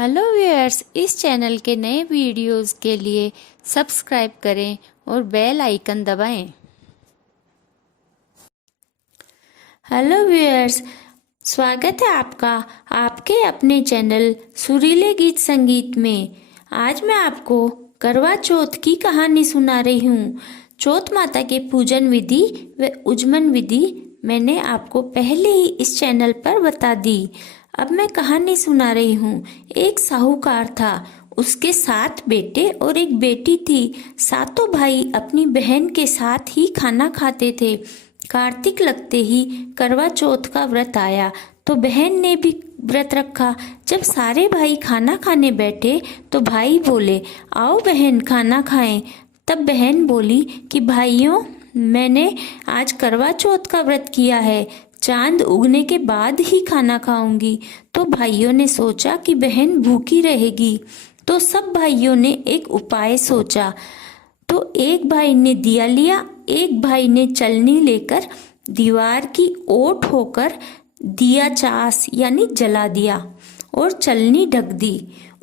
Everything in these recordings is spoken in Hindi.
हेलो व्यूअर्स, इस चैनल के नए वीडियोस के लिए सब्सक्राइब करें और बेल आइकन दबाएं। हेलो व्यूअर्स, स्वागत है आपका आपके अपने चैनल सुरीले गीत संगीत में। आज मैं आपको करवा चौथ की कहानी सुना रही हूँ। चौथ माता के पूजन विधि व उज्जमन विधि मैंने आपको पहले ही इस चैनल पर बता दी। अब मैं कहानी सुना रही हूँ। एक साहूकार था, उसके 7 बेटे और एक बेटी थी। सातों भाई अपनी बहन के साथ ही खाना खाते थे। कार्तिक लगते ही करवा चौथ का व्रत आया तो बहन ने भी व्रत रखा। जब सारे भाई खाना खाने बैठे तो भाई बोले, आओ बहन खाना खाएं। तब बहन बोली कि भाइयों, मैंने आज करवा चौथ का व्रत किया है, चांद उगने के बाद ही खाना खाऊंगी। तो भाइयों ने सोचा कि बहन भूखी रहेगी, तो सब भाइयों ने एक उपाय सोचा। तो एक भाई ने दिया लिया, एक भाई ने चलनी लेकर दीवार की ओट होकर दिया चास यानी जला दिया और चलनी ढक दी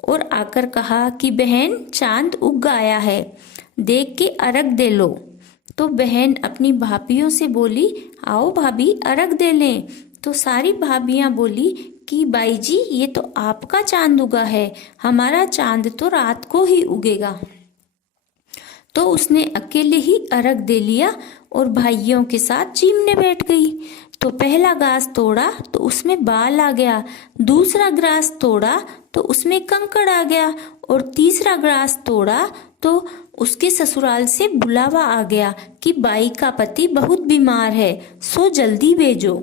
और आकर कहा कि बहन, चांद उग आया है, देख के अर्घ दे लो। तो बहन अपनी भाभियों से बोली, आओ भाभी अर्घ दे लें। तो सारी भाभियां बोली कि बाई जी, ये तो आपका चांद उगा है, हमारा चांद तो रात को ही उगेगा। तो उसने अकेले ही अर्घ दे लिया और भाइयों के साथ चीमने बैठ गई। तो पहला घास तोड़ा तो उसमें बाल आ गया, दूसरा ग्रास तोड़ा तो उसमें कंकड़ आ गया और तीसरा ग्रास तोड़ा तो उसके ससुराल से बुलावा आ गया कि बाई का पति बहुत बीमार है, सो जल्दी भेजो।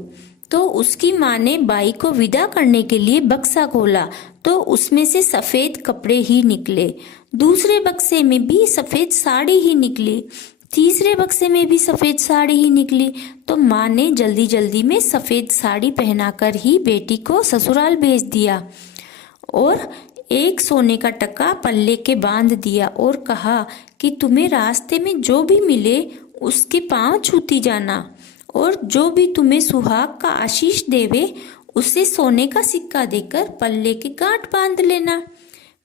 तो उसकी माँ ने बाई को विदा करने के लिए बक्सा खोला तो उसमें से सफेद कपड़े ही निकले। दूसरे बक्से में भी सफेद साड़ी ही निकली, तीसरे बक्से में भी सफेद साड़ी ही निकली। तो माँ ने जल्दी जल्दी में सफेद साड़ी पहनाकर ही बेटी को ससुराल भेज दिया और एक सोने का टका पल्ले के बांध दिया और कहा कि तुम्हें रास्ते में जो भी मिले उसके पांव छूती जाना और जो भी तुम्हें सुहाग का आशीष देवे उसे सोने का सिक्का देकर पल्ले के गांठ बांध लेना।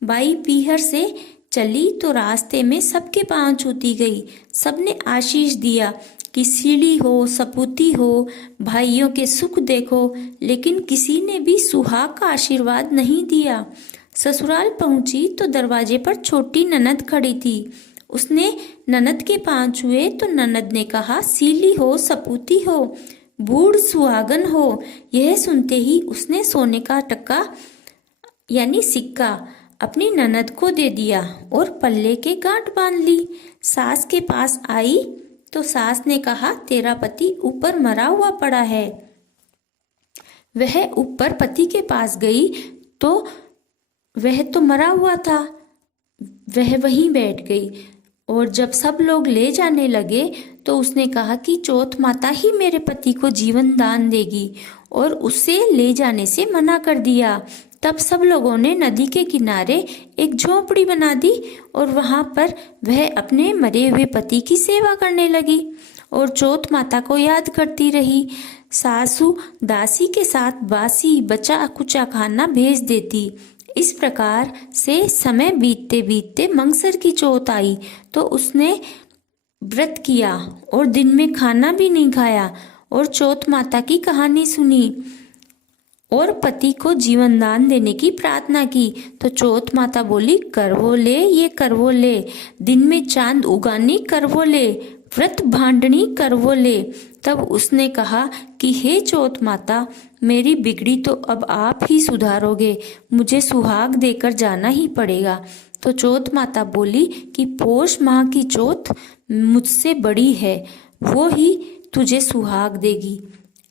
बाई पीहर से चली तो रास्ते में सबके पांव छूती गई। सबने आशीष दिया कि सीढ़ी हो, सपूती हो, भाइयों के सुख देखो, लेकिन किसी ने भी सुहाग का आशीर्वाद नहीं दिया। ससुराल पहुंची तो दरवाजे पर छोटी ननद खड़ी थी। उसने ननद के पांव छुए तो ननद ने कहा, सीली हो, सपूती हो, बूढ़ सुहागन हो। यह सुनते ही उसने सोने का टक्का यानी सिक्का अपनी ननद को दे दिया और पल्ले के गांठ बांध ली। सास के पास आई तो सास ने कहा, तेरा पति ऊपर मरा हुआ पड़ा है। वह ऊपर पति के पास गई तो वह तो मरा हुआ था। वह वहीं बैठ गई और जब सब लोग ले जाने लगे तो उसने कहा कि चौथ माता ही मेरे पति को जीवन दान देगी और उसे ले जाने से मना कर दिया। तब सब लोगों ने नदी के किनारे एक झोपड़ी बना दी और वहां पर वह अपने मरे हुए पति की सेवा करने लगी और चौथ माता को याद करती रही। सासू दासी के साथ बासी बचा कुचा खाना भेज देती। इस प्रकार से समय बीतते बीतते मंगसर की चौथ आई तो उसने व्रत किया और दिन में खाना भी नहीं खाया और चौथ माता की कहानी सुनी और पति को जीवन दान देने की प्रार्थना की। तो चौथ माता बोली, करवो ले, ये करवो ले, दिन में चांद उगानी करवो ले, व्रत भांडनी करवो ले। तब उसने कहा कि हे चौथ माता, मेरी बिगड़ी तो अब आप ही सुधारोगे, मुझे सुहाग देकर जाना ही पड़ेगा। तो चौथ माता बोली कि पौष माह की चौथ मुझसे बड़ी है, वो ही तुझे सुहाग देगी।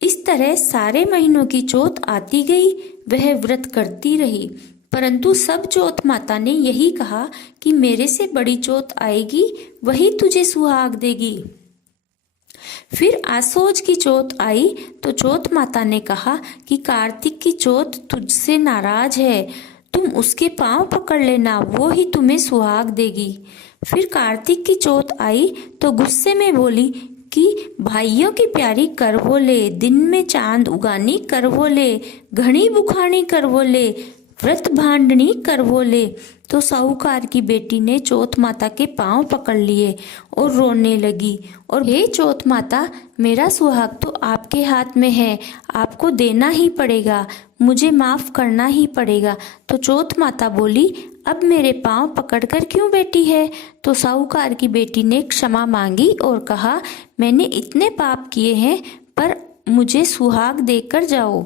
इस तरह सारे महीनों की चौथ आती गई, वह व्रत करती रही, परंतु सब चौथ माता ने यही कहा कि मेरे से बड़ी चौथ आएगी, वही तुझे सुहाग देगी। फिर आसोज की चौथ आई तो चौथ माता ने कहा कि कार्तिक की चौथ तुझसे नाराज है, तुम उसके पांव पकड़ लेना, वो ही तुम्हें सुहाग देगी। फिर कार्तिक की चौथ आई तो गुस्से में बोली कि भाइयों की प्यारी करवो ले, दिन में चांद उगानी करवो ले, घनी बुखानी करवो ले, व्रत भांडनी कर वो ले। तो साहूकार की बेटी ने चौथ माता के पांव पकड़ लिए और रोने लगी और हे चौथ माता, मेरा सुहाग तो आपके हाथ में है, आपको देना ही पड़ेगा, मुझे माफ करना ही पड़ेगा। तो चौथ माता बोली, अब मेरे पांव पकड़कर क्यों बैठी है? तो साहूकार की बेटी ने क्षमा मांगी और कहा, मैंने इतने पाप किए हैं, पर मुझे सुहाग देकर जाओ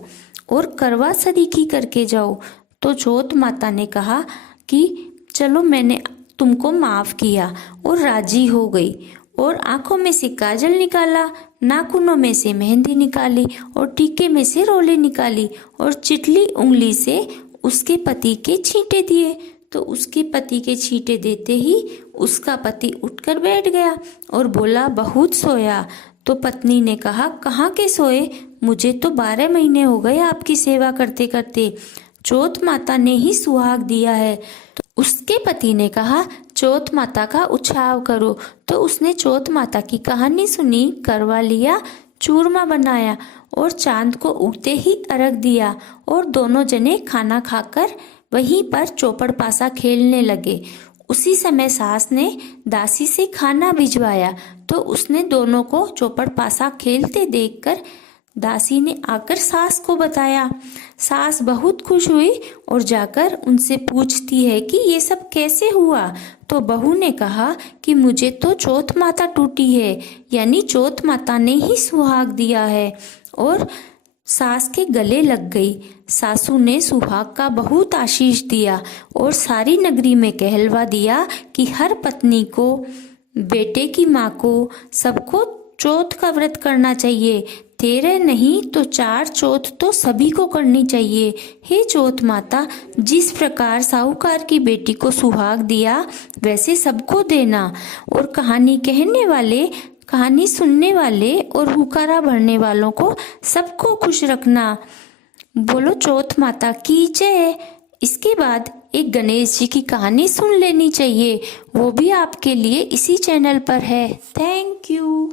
और करवा सरीखी करके जाओ। तो चौथ माता ने कहा कि चलो, मैंने तुमको माफ किया, और राजी हो गई और आंखों में से काजल निकाला, नाखूनों में से मेहंदी निकाली और टीके में से रोले निकाली और चिटली उंगली से उसके पति के छींटे दिए। तो उसके पति के छींटे देते ही उसका पति उठकर बैठ गया और बोला, बहुत सोया। तो पत्नी ने कहा, कहाँ के सोए, मुझे तो 12 महीने हो गए आपकी सेवा करते करते, चौथ माता ने ही सुहाग दिया है। तो उसके पति ने कहा, चौथ माता का उछाव करो। तो उसने चौथ माता की कहानी सुनी, करवा लिया, चूरमा बनाया और चांद को उगते ही अर्घ दिया और दोनों जने खाना खाकर वहीं पर चौपड़ पासा खेलने लगे। उसी समय सास ने दासी से खाना भिजवाया। तो उसने दोनों को चौपड़ पासा खेलते देखकर दासी ने आकर सास को बताया। सास बहुत खुश हुई और जाकर उनसे पूछती है कि ये सब कैसे हुआ। तो बहू ने कहा कि मुझे तो चौथ माता टूटी है, यानी चौथ माता ने ही सुहाग दिया है, और सास के गले लग गई। सासू ने सुहाग का बहुत आशीष दिया और सारी नगरी में कहलवा दिया कि हर पत्नी को, बेटे की माँ को, सबको चौथ का व्रत करना चाहिए। 13 नहीं तो 4 चौथ तो सभी को करनी चाहिए। हे चौथ माता, जिस प्रकार साहूकार की बेटी को सुहाग दिया वैसे सबको देना, और कहानी कहने वाले, कहानी सुनने वाले और हुकारा भरने वालों को सबको खुश रखना। बोलो चौथ माता की जय। इसके बाद एक गणेश जी की कहानी सुन लेनी चाहिए, वो भी आपके लिए इसी चैनल पर है। Thank you.